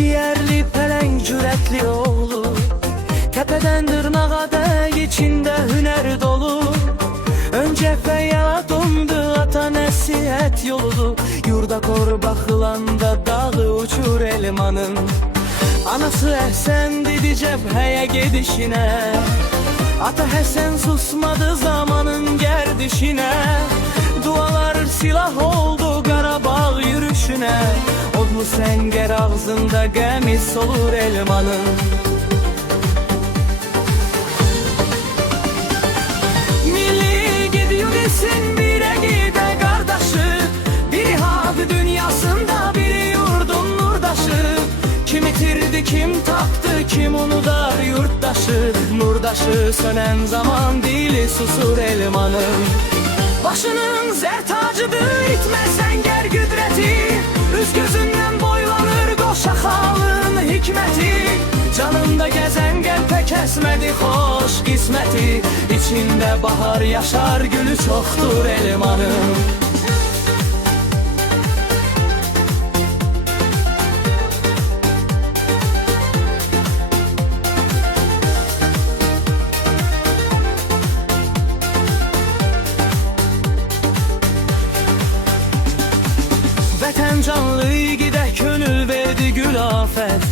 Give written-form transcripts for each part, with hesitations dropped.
Ciğerli peleň cüretli oğlu, tepeden dırnağa dek içinde hüner dolu. Önce feyyala dondu, ata nəsihət yoludu. Yurda kor baxılanda dağı uçur elmanın. Anası Əhsən dedi cəbhəyə gedişinə, ata Həsən susmadı zamanın gərdişinə. Dualar silah oldu Qarabağ yürüşünə, odlu səngər ağzında qəmi solur elmanın. Milli gidiyor desin bir əqidə qardaşı, biri havi dünyasında, biri yurdun nurdaşı. Kim itirdi, kim tapdı, kim unudar yurttaşı. Nurdaşı sönən zaman dili susur elmanın. Başının zər tacıdır, itməz səngər qüdrəti. Üz gözündən boylanır qoşa xalın hikməti. Canında gəzən qəlpə kəsmədi xoş qisməti. İçində bahar yaşar, gülü çoxdur elmanın. Vətən canlı gidək könül verdi gül afət.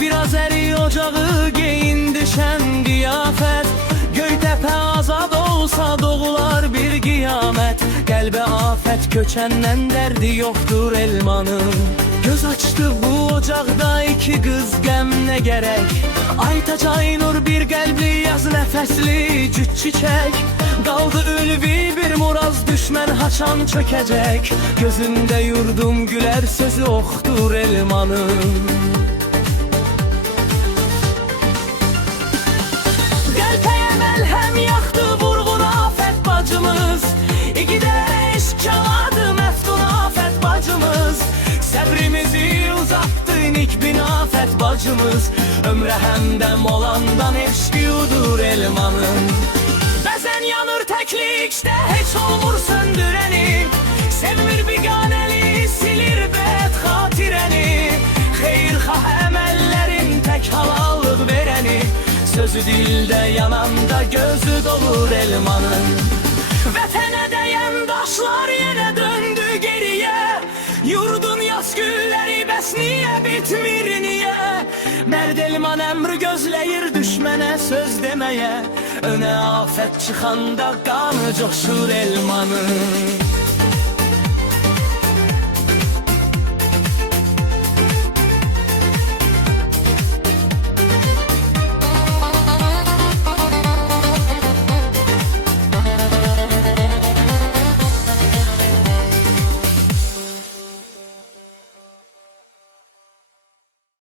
Biraz əri ocağı geyindi şən qiyafət. Göytəpə azad olsa doğular bir qiyamət. Qəlbə afət köçəndən dərdi yoxdur elmanın. Göz açdı bu ocaqda iki qız qəm nə gərək. Aytac Aynur bir qəlbli yaz nəfəsli cüt çiçək. Qaldı ülvi bir muraz, düşmən haçan çökəcək. Gözündə yurdum gülər sözü oxdur elmanın. Qəlpəyə məlhəm yaxdı vurğun afət bacımız. İgidə eşq çaladı məftun afət bacımız. Səbrimizi uzatdı nikbin afət bacımız. Ömrə həmdəm olandan eşq yudur elmanın. Bəzən yanır təklikdə, heç olmur söndürəni. Sevmir biganəli, silir bəd xatirəni. Xeyirxah əməllərin tək halallıq verəni. Sözü dildə yananda gözü dolur elmanın. Vətənə dəyən daşlar yenə döndü geriyə. Yurdun yaz gülləri bəs niyə bitmir niyə? Mərd elman əmri gözləyir düşmənə söz deməyə. Önə afət çıxanda qanı coşur elmanın.